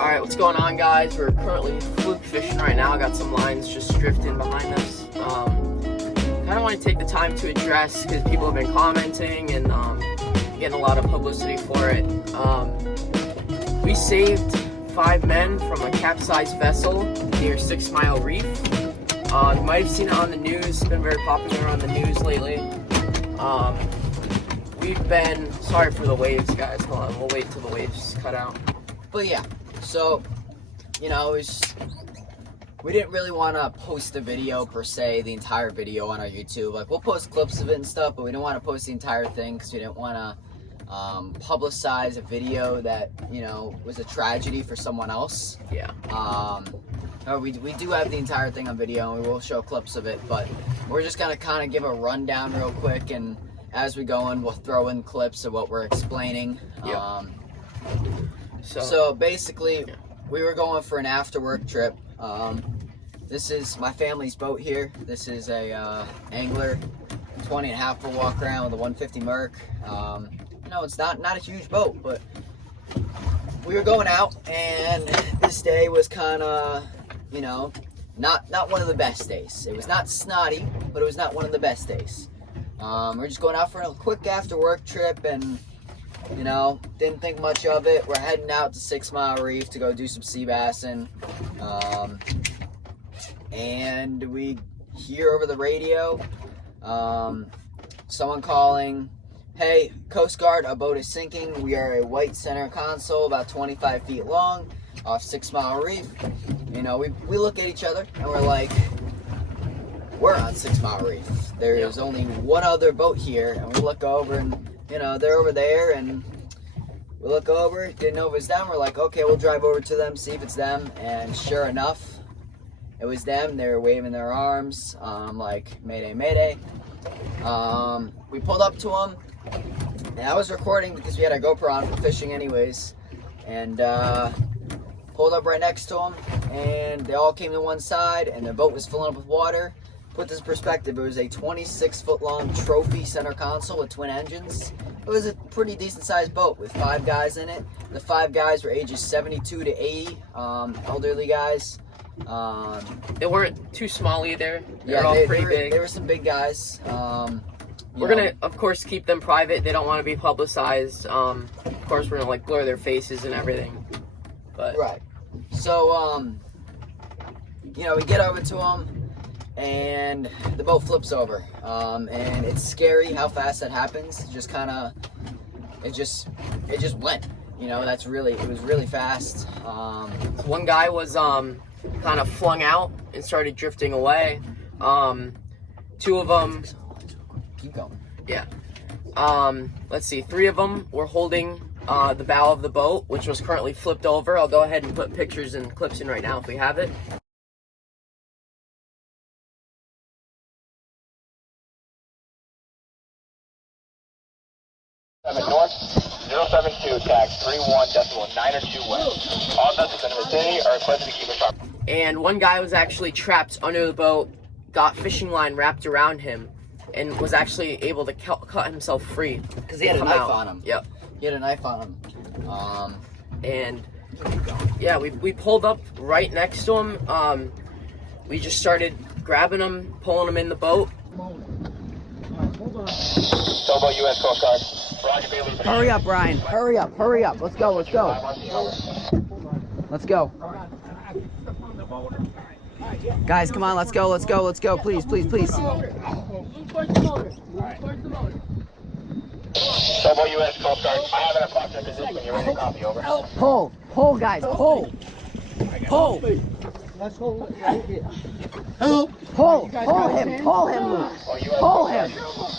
Alright, what's going on, guys? We're currently fluke fishing right now. I got some lines just drifting behind us. Kind of want to take the time to address, because people have been commenting and getting a lot of publicity for it. We saved 5 men from a capsized vessel near 6 Mile Reef. You might have seen it on the news. It's been very popular on the news lately. We've been, sorry for the waves, guys. Hold on, we'll wait till the waves cut out. But yeah, so, you know, we didn't really want to post the video per se, the entire video on our YouTube. Like, we'll post clips of it and stuff, but we didn't want to post the entire thing because we didn't want to publicize a video that, you know, was a tragedy for someone else. Yeah. We do have the entire thing on video, and we will show clips of it, but we're just going to kind of give a rundown real quick, and as we go in, we'll throw in clips of what we're explaining. Yeah. So basically, we were going for an after-work trip. This is my family's boat here. This is a angler, 20.5 foot walk around with a 150 Merc. You know, it's not a huge boat, but we were going out, and this day was kind of, you know, not one of the best days. It was not snotty, but it was not one of the best days. We're just going out for a quick after-work trip, and you know, didn't think much of it. We're heading out to 6 Mile Reef to go do some sea bassing. And we hear over the radio someone calling, "Hey, Coast Guard, our boat is sinking. We are a white center console about 25 feet long off 6 Mile Reef." You know, we look at each other and we're like, we're on 6 Mile Reef. There's only one other boat here, and we look over and, you know, they're over there, and we look over, didn't know if it was them. We're like, okay, we'll drive over to them, see if it's them. And sure enough, it was them. They were waving their arms, like, Mayday, Mayday. We pulled up to them, and I was recording because we had our GoPro on for fishing anyways. And pulled up right next to them, and they all came to one side, and their boat was filling up with water. Put this in perspective, it was a 26 foot long trophy center console with twin engines. It was a pretty decent sized boat with 5 guys in it. The 5 guys were ages 72 to 80, elderly guys. They weren't too small either. They're all pretty big. They were some big guys. We're gonna, of course, keep them private. They don't want to be publicized. Of course, we're gonna like blur their faces and everything. But right. So, you know, we get over to them, and the boat flips over, and it's scary how fast that happens. It just kind of, it just went, you know. It was really fast. One guy was kind of flung out and started drifting away. 2 of them, keep going. Yeah. Let's see, 3 of them were holding the bow of the boat, which was currently flipped over. I'll go ahead and put pictures and clips in right now if we have it. North, 072, tag 31.902 west. All vessels in the vicinity are requested to keep it sharp. And one guy was actually trapped under the boat, got fishing line wrapped around him, and was actually able to cut himself free. Because he had a knife on him. Yep. He had a knife on him. And yeah, we pulled up right next to him. We just started grabbing him, pulling him in the boat. Towboat U.S. Coast Guard. Roger, Bailey. Hurry up, Brian. Hurry up. Let's go. Let's go. Guys, come on. Let's go. Please. Towboat U.S. Coast Guard. I have an approximate position when you're ready to copy, over. Pull, guys. Pull. Let's hold it right here. Pull him, Luke. Pull him.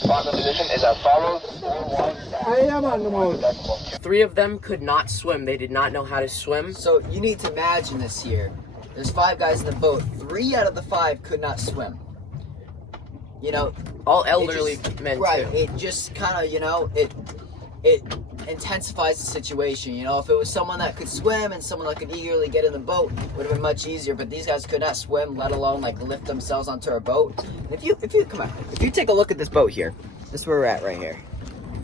Approximate position is as follows. 3 of them could not swim. They did not know how to swim. So you need to imagine this here. There's 5 guys in the boat. 3 out of the 5 could not swim. You know, all elderly men right, too. It just kind of, you know, it intensifies the situation. You know, if it was someone that could swim and someone that could eagerly get in the boat, it would have been much easier. But these guys could not swim, let alone like lift themselves onto our boat. And if you come on, if you take a look at this boat here, this is where we're at right here.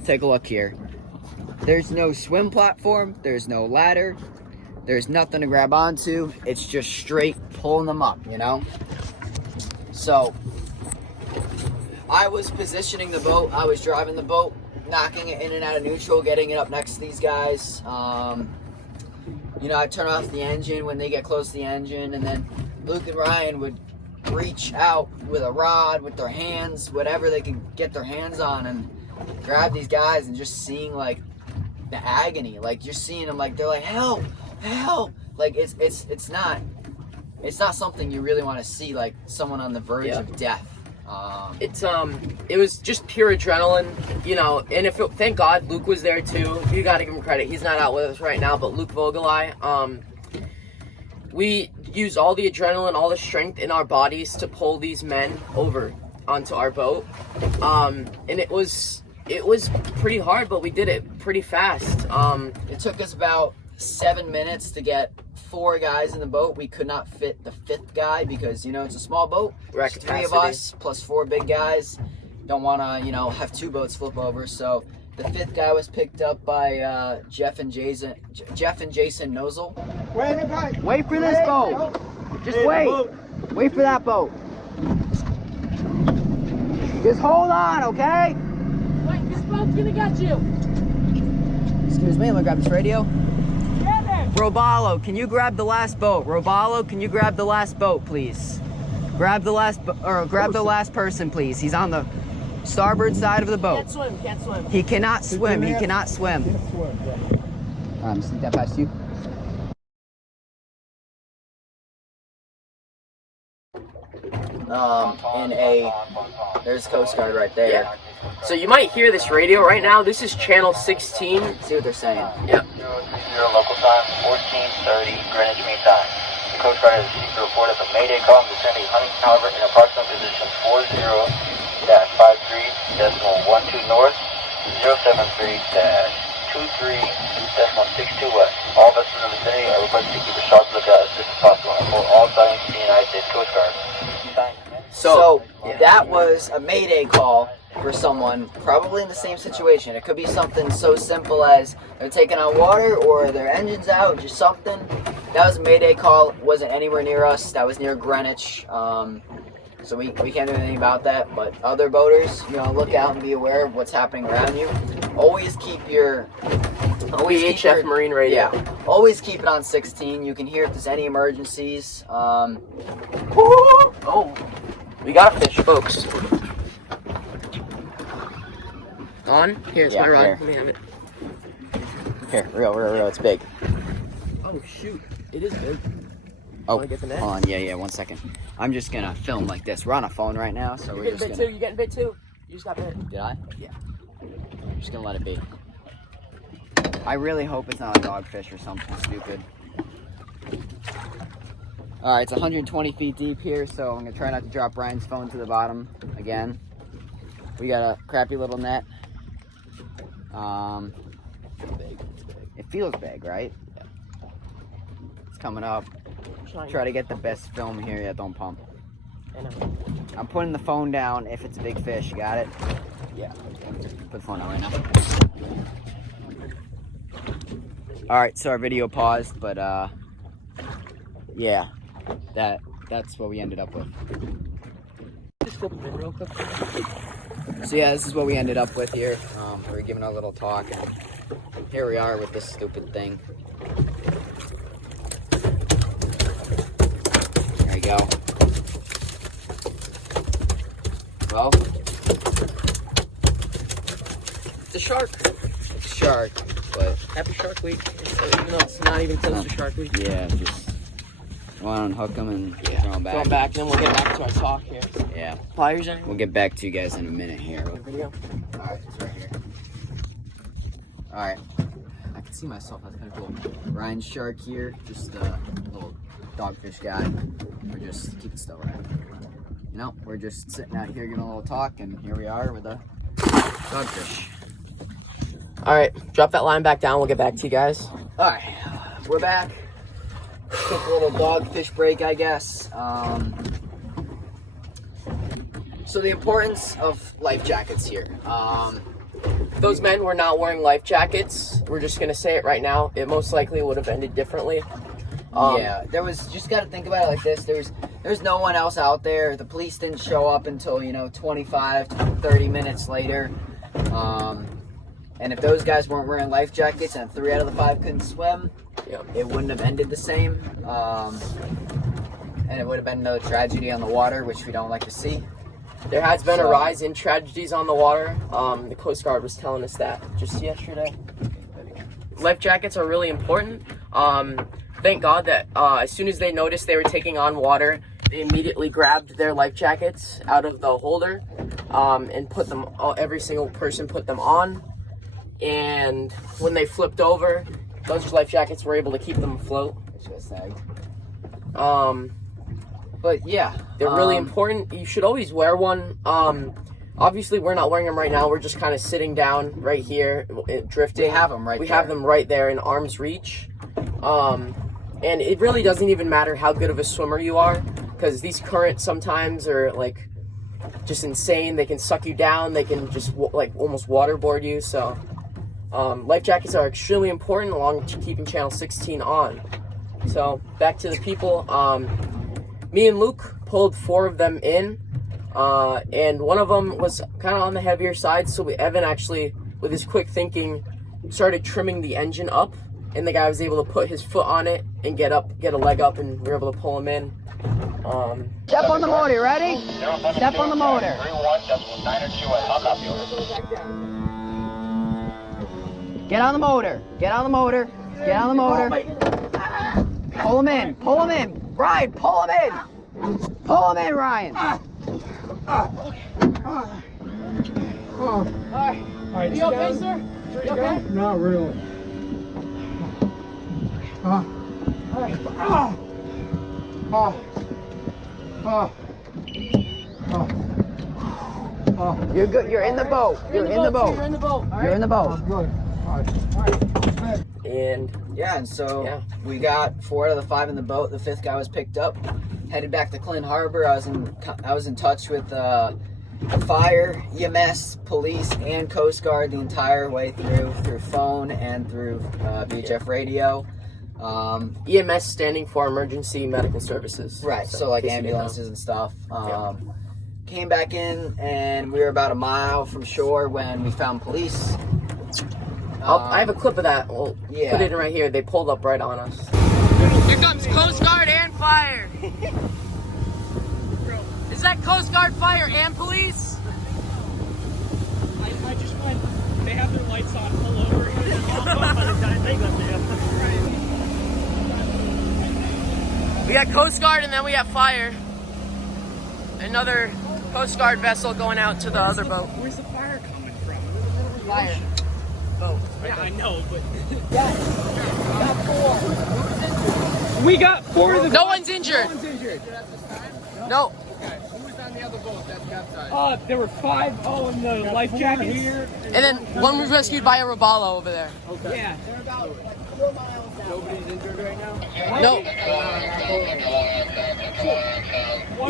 Take a look here. There's no swim platform. There's no ladder. There's nothing to grab onto. It's just straight pulling them up, you know? So, I was positioning the boat. I was driving the boat, knocking it in and out of neutral, getting it up next to these guys. You know, I turn off the engine when they get close to the engine, and then Luke and Ryan would reach out with a rod, with their hands, whatever they could get their hands on, and grab these guys, and just seeing like the agony, like you're seeing them, like they're like, help, help, like it's not something you really want to see, like someone on the verge of death. It was just pure adrenaline, you know, and thank God Luke was there too. You gotta give him credit. He's not out with us right now, but Luke Vogelai, we used all the adrenaline, all the strength in our bodies to pull these men over onto our boat. And it was pretty hard, but we did it pretty fast. It took us about 7 minutes to get 4 guys in the boat. We could not fit the 5th guy because, you know, it's a small boat. There's 3 of us plus 4 big guys. Don't want to, you know, have 2 boats flip over. So the 5th guy was picked up by Jeff and Jason Nozel. Wait for this boat. Just wait. Wait for that boat. Just hold on, okay? Wait, this boat's gonna get you. Excuse me, I'm gonna grab this radio. Roballo, can you grab the last boat? Roballo, can you grab the last boat, please? Grab the last person, please. He's on the starboard side of the boat. Can't swim, can't swim. He cannot swim. He cannot swim. Sneak that past you. There's Coast Guard right there. Yeah. So you might hear this radio right now. This is channel 16. See what they're saying. Yep. 030 local time, 14:30 Greenwich Mean Time. The Coast Guard has received a report of a Mayday call in the vicinity of Huntington Harbor in approximate position 40-53.12 north, 073-23.62 west. All vessels in the vicinity are requested to keep a sharp lookout as soon as possible and report all sightings to the United States Coast Guard. So that was a Mayday call for someone probably in the same situation. It could be something so simple as they're taking on water or their engine's out, just something. That was a Mayday call. It wasn't anywhere near us. That was near Greenwich. So we can't do anything about that. But other boaters, you know, look out and be aware of what's happening around you. Always keep your VHF Marine radio. Yeah, always keep it on 16. You can hear if there's any emergencies. Oh, we got a fish, folks. On? Here's my rod. Here. Let me have it. Here, real, it's big. Oh, shoot. It is big. Oh, Wanna get the net? hold on, yeah, 1 second. I'm just gonna film like this. We're on a phone right now, so You're we're getting just bit gonna... too. You're getting bit too. You just got bit. Did I? Yeah. I'm just gonna let it be. I really hope it's not a dogfish or something stupid. Alright, it's 120 feet deep here, so I'm gonna try not to drop Ryan's phone to the bottom again. We got a crappy little net. It feels big, right? It's coming up. Try to get the best film here. Yeah, don't pump. I know. I'm putting the phone down if it's a big fish. You got it? Yeah. Put the phone down right now. Alright, so our video paused, but yeah, that's what we ended up with. Just flip it in real quick. So yeah, this is what we ended up with here. We were giving a little talk, and here we are with this stupid thing. There you go. Well, It's a shark. it's a shark, but Happy Shark Week. Even though it's not even close to Shark Week. yeah, just want to unhook them and throw them back. Throw them back, and then we'll get back to our talk here. Yeah, Pliers in? we'll get back to you guys in a minute here. Video. Alright, it's right here. Alright. I can see myself, that's kind of cool. Ryan's shark here, just a little dogfish guy. We're just keep it still, right? You know, we're just sitting out here giving a little talk, and here we are with a dogfish. Alright, drop that line back down. We'll get back to you guys. Alright, we're back. Took a little dogfish break, I guess. So the importance of life jackets here. those men were not wearing life jackets, we're just gonna say it right now, it most likely would have ended differently. Yeah, there was, just got to think about it like this. There's no one else out there. The police didn't show up until, 25, 30 minutes later. And if those guys weren't wearing life jackets and 3 out of the 5 couldn't swim, it wouldn't have ended the same. And it would have been another tragedy on the water, which we don't like to see. There has been a rise in tragedies on the water. The Coast Guard was telling us that just yesterday. Life jackets are really important. Thank God that as soon as they noticed they were taking on water, they immediately grabbed their life jackets out of the holder and put them, every single person put them on. And when they flipped over, those life jackets were able to keep them afloat. But yeah, they're really important. You should always wear one. Obviously, we're not wearing them right now. We're just kind of sitting down right here, drifting. We have them right We there. have them right there in arm's reach. And it really doesn't even matter how good of a swimmer you are, because these currents sometimes are like just insane. They can suck you down. They can just like almost waterboard you. So life jackets are extremely important, along with keeping channel 16 on. So back to the people. Me and Luke pulled 4 of them in, and one of them was kind of on the heavier side. So Evan actually, with his quick thinking, started trimming the engine up, and the guy was able to put his foot on it and get a leg up, and we were able to pull him in. Step on the motor, ready? Step on the motor. 31.902 at Hawk up you. Get on the motor. Get on the motor. Get on the motor. Pull him in. Pull him in. Ryan, pull him in. Pull him in, Ryan. Alright, you okay, sir? You okay? Not really. You're good. You're in the boat. You're in the boat. You're in the boat. All right? You're in the boat. Good. And Yeah, and so we got 4 out of the 5 in the boat. The 5th guy was picked up, headed back to Clinton Harbor. I was in touch with fire, EMS, police, and Coast Guard the entire way through phone and through VHF radio. EMS standing for Emergency Medical Services. Right, so like in case you didn't know. ambulances and stuff. Came back in, and we were about a mile from shore when we found police. I have a clip of that. We'll put it in right here. They pulled up right on us. Here comes Coast Guard and fire. Is that Coast Guard, fire, and police? I just went, they have their lights on, pull over, and then off by the time they got there. We got Coast Guard and then we got fire. Another Coast Guard vessel going out to the other boat. Where's the fire coming from? Fire. Boat. Yeah, I know, but... We got 4 of the... No one's injured. No one's injured. No. Okay, who was on the other boat? That's capsized. There were 5 in the life jackets. Here. And then one was rescued by a Robalo over there. Okay. Yeah. They're about 4 miles down. Nobody's injured right now? No.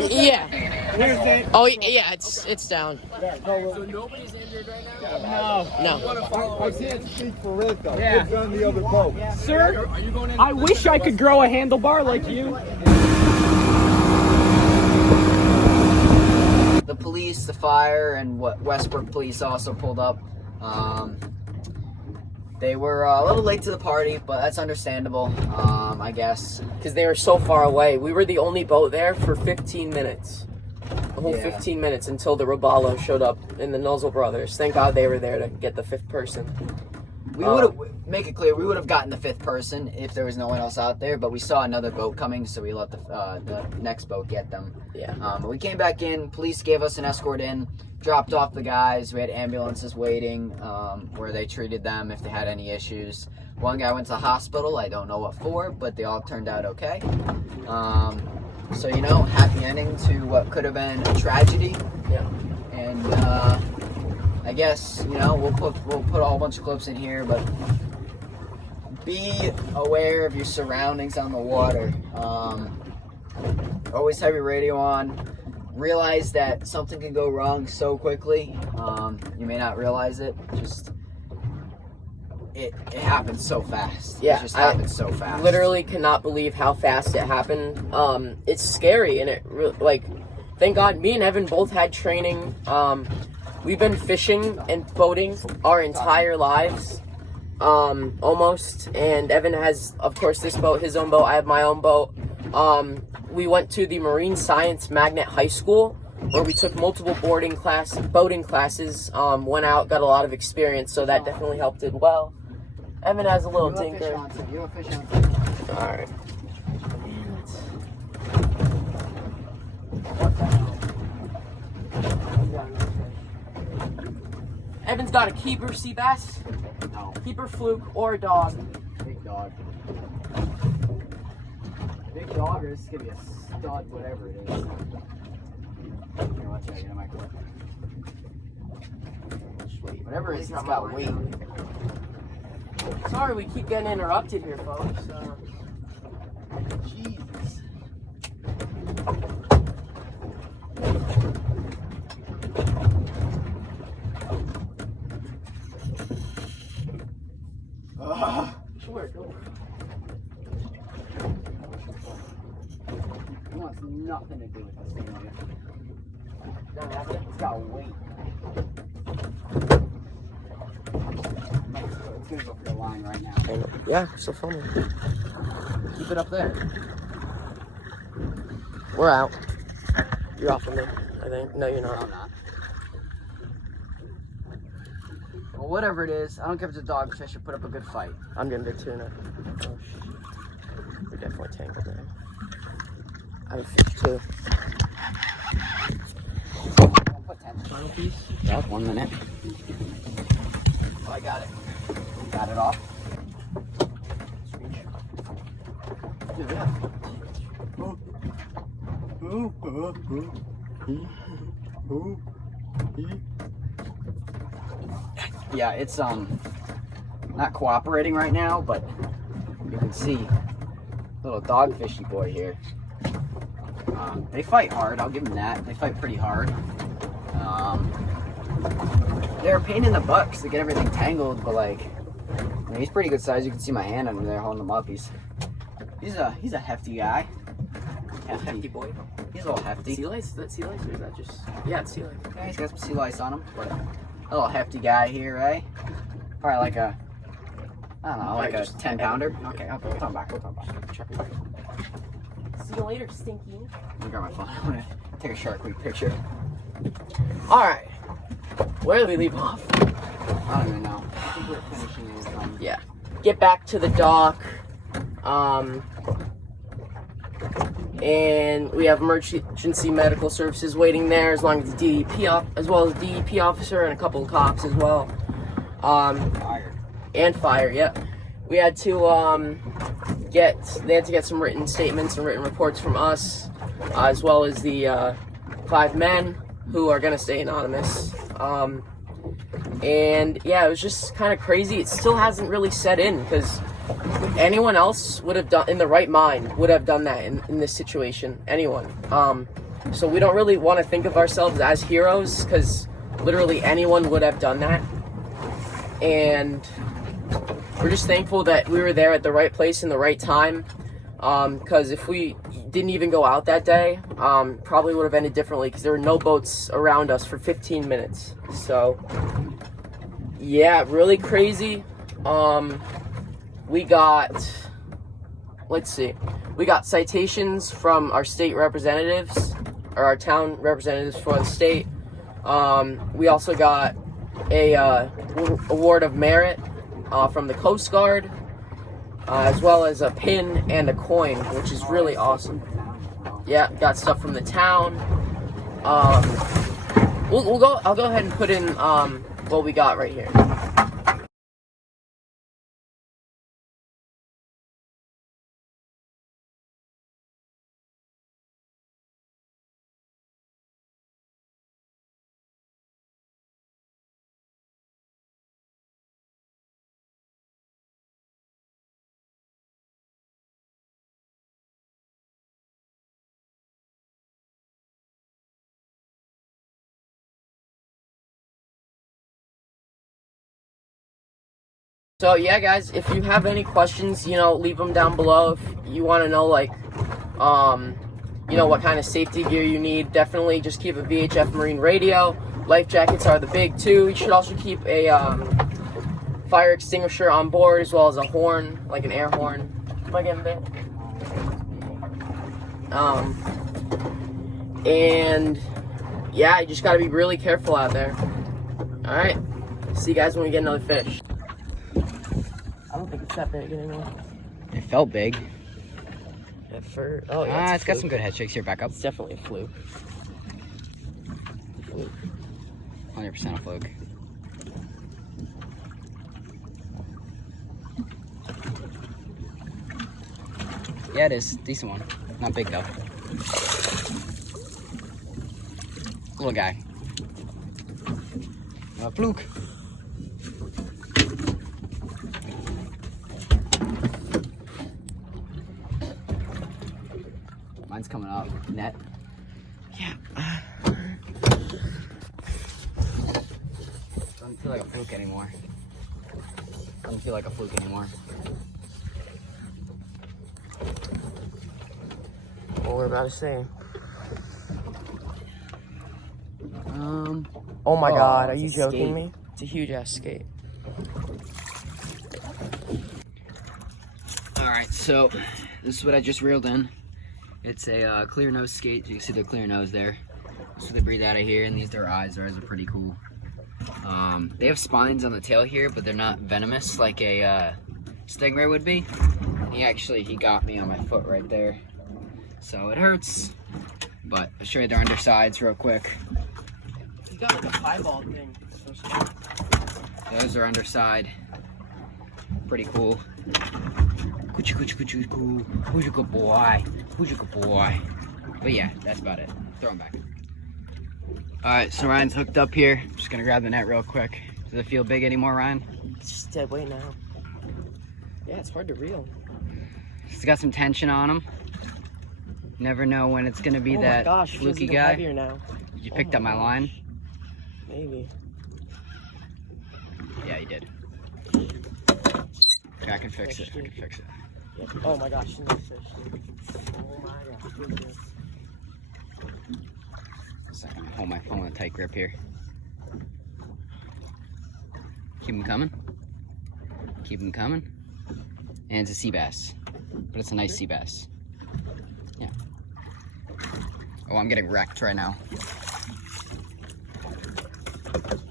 Yeah. Where's that? Oh yeah, it's down. So nobody's injured right now? No. I can't speak for Rick though. Yeah. Rick's on the other boat. Sir, Are you going in? I wish I could grow a handlebar like you. The police, the fire, and Westbrook police also pulled up. They were a little late to the party, but that's understandable, I guess. Because they were so far away. We were the only boat there for 15 minutes. The whole 15 minutes until the Robalo showed up and the Nozzle brothers. Thank God they were there to get the 5th person. We would have, make it clear, we would have gotten the 5th person if there was no one else out there, but we saw another boat coming, so we let the next boat get them. Yeah. But we came back in, police gave us an escort in, dropped off the guys, we had ambulances waiting, where they treated them if they had any issues. One guy went to the hospital, I don't know what for, but they all turned out okay. So, happy ending to what could have been a tragedy. Yeah. And, I guess, we'll put a whole bunch of clips in here, but be aware of your surroundings on the water. Always have your radio on. realize that something can go wrong so quickly. You may not realize it. Just it happens so fast. Yeah, it just happens so fast. Literally cannot believe how fast it happened. It's scary, and like, thank God, me and Evan both had training. We've been fishing and boating our entire lives, almost. And Evan has, of course, this boat, his own boat. I have my own boat. We went to the Marine Science Magnet High School, where we took multiple boating classes. Went out, got a lot of experience, so that definitely helped it well. Evan has a little tinker. You have fish on too. All right. Evan's got a keeper sea bass, No. keeper fluke, or a dog. Big dog. Big dog, or this is gonna be a stud, whatever it is. Here, watch out, get a microwave. Whatever it is, it's got weight. Sorry, we keep getting interrupted here, folks. Jesus. Sure, go. It wants nothing to do with this thing. Don't have it. It's got weight. It's gonna go for the line right now. Yeah, so funny. Keep it up there. We're out. You're off of me, I think. No, you're No, not. I'm not. Well, whatever it is, I don't care if it's a dogfish or put up a good fight. I'm getting big tuna. Oh, we're definitely tangled there. I have a fish too. I'll put 10. Final piece? Yeah, 1 minute. Oh, I got it. Got it off. Yeah, it's not cooperating right now, but you can see little dogfishy boy here. They fight hard, I'll give them that. They fight pretty hard. They're a pain in the butt 'cause they get everything tangled, but like, I mean, he's pretty good size. You can see my hand under there holding him up. He's a hefty guy. Hefty boy. He's a little hefty. Sea lice? Is that sea lice or is that just... Yeah, it's sea lice. Yeah, he's got some sea lice on him, but a little hefty guy here, eh? Probably like a, I don't know, like a 10-pounder. Okay, we'll come back. See you later, Stinky. Let me grab my phone. I want to take a Shark Week picture. Alright. Where did we leave off? I don't even know. I think we're finishing this. Yeah. Get back to the dock. And we have emergency medical services waiting there, as long as the as well as the DEP officer and a couple of cops as well. Fire. And fire, yep. We had to they had to get some written statements and written reports from us, as well as the 5 men who are gonna stay anonymous. And yeah, it was just kind of crazy. It still hasn't really set in, because anyone else would have done, in the right mind, would have done that in this situation. Anyone. So we don't really want to think of ourselves as heroes, because literally anyone would have done that. And we're just thankful that we were there at the right place in the right time. Because if we didn't even go out that day, probably would have ended differently, because there were no boats around us for 15 minutes. So yeah, really crazy. We got, let's see, we got citations from our state representatives, or our town representatives for the state. We also got a award of merit from the Coast Guard, as well as a pin and a coin, which is really awesome. Yeah, got stuff from the town. We'll go. I'll go ahead and put in what we got right here. So yeah, guys, if you have any questions, leave them down below. If you want to know, like, what kind of safety gear you need, definitely just keep a VHF marine radio. Life jackets are the big two. You should also keep a fire extinguisher on board, as well as a horn, like an air horn. Am I getting there? And yeah, you just gotta be really careful out there. All right, see you guys when we get another fish. I don't think it's that big anymore. It felt big. Oh yeah, it's got some good head shakes here. Back up. It's definitely a fluke. 100% a fluke. Yeah, it is. Decent one. Not big though. Little guy. A fluke. Mine's coming up. Net. Yeah. Doesn't feel like a fluke anymore. Doesn't feel like a fluke anymore. What we're about to say. Oh my God, are you it's a joking skate. me? It's a huge ass skate. Alright, so this is what I just reeled in. It's a clear nose skate. You can see the clear nose there. So they breathe out of here, and these are eyes. Their eyes are pretty cool. They have spines on the tail here, but they're not venomous like a stingray would be. He got me on my foot right there. So it hurts, but I'll show you their undersides real quick. You got like a piebald thing. Those are underside. Pretty cool. Coochie coochie coochie coo. Who's a good boy? Who's a good boy? But yeah, that's about it. Throw him back. Alright, so Ryan's hooked up here. Just gonna grab the net real quick. Does it feel big anymore, Ryan? It's just dead weight now. Yeah, it's hard to reel. It's got some tension on him. Never know when it's gonna be that fluky guy. Heavier now. You picked up my line? Maybe. Yeah, you did. Okay, I can fix it. I can fix it. Yeah. Oh my gosh, no fish, dude. Oh my gosh, look at this. A second, hold my phone with a tight grip here. Keep them coming. Keep them coming. And it's a sea bass. But it's a nice sea bass. Yeah. Oh, I'm getting wrecked right now.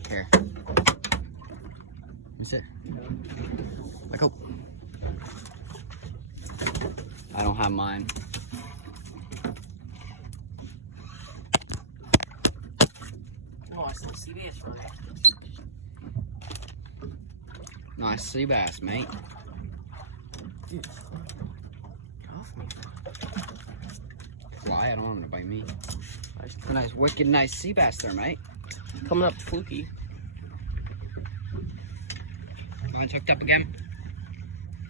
Here. Let me sit. Let go. I don't have mine. Oh, I still see bass for that. Nice sea bass, mate. Dude, get off me. Fly, I don't want him to bite me. A nice, wicked nice sea bass there, mate. Coming up fluky. Mine's hooked up again.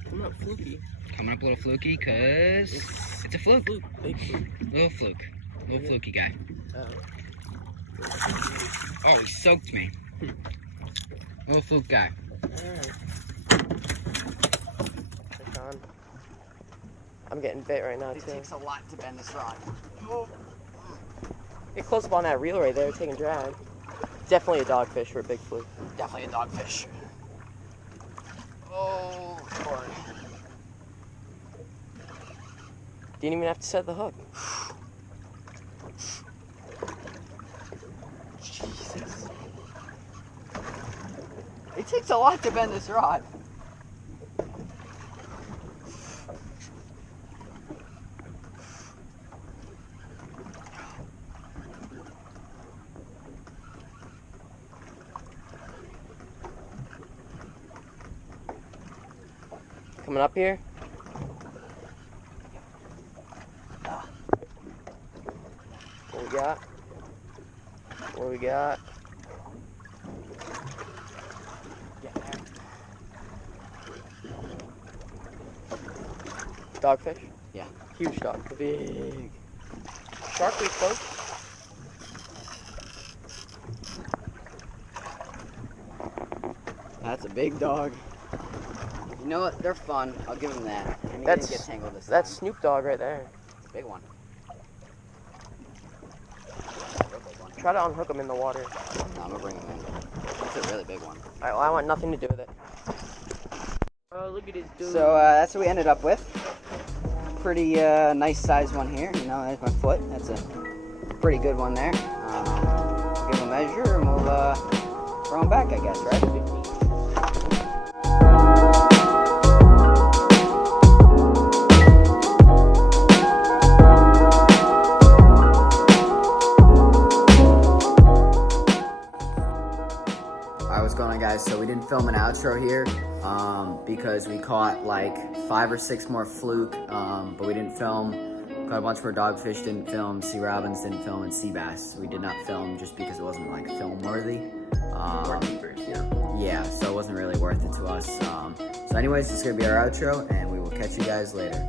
Coming up fluky. Coming up a little fluky, cause it's a fluke. Big fluke. Little fluke. Little fluky guy. Oh. Oh, he soaked me. Little fluke guy. Alright. I'm getting bit right now, too. It takes a lot to bend this rod. Get close up on that reel right there, taking drag. Definitely a dogfish for a big fluke. Definitely a dogfish. Oh, Lord. Didn't even have to set the hook. Jesus. It takes a lot to bend this rod. Coming up here. What we got? What we got? Dogfish? Yeah. Huge dog. Big. Shark week, folks. That's a big dog. You know what? They're fun. I'll give them that. I mean, That's- they didn't get tangled this time. That's Snoop Dogg right there. Big one. Real big one. Try to unhook him in the water. No, I'm gonna bring him in. That's a really big one. Alright, well, I want nothing to do with it. Oh, look at this dude. So that's what we ended up with. Pretty nice size one here. You know, there's my foot. That's a pretty good one there. We'll give him a measure and we'll throw him back, I guess, right? Alright, what's going on, guys? So we didn't film an outro here because we caught like 5 or 6 more fluke, but we didn't film. Caught a bunch more dogfish, didn't film. Sea robins didn't film, and sea bass we did not film just because it wasn't like film worthy. Yeah, so it wasn't really worth it to us. So anyways, this is gonna be our outro, and we will catch you guys later.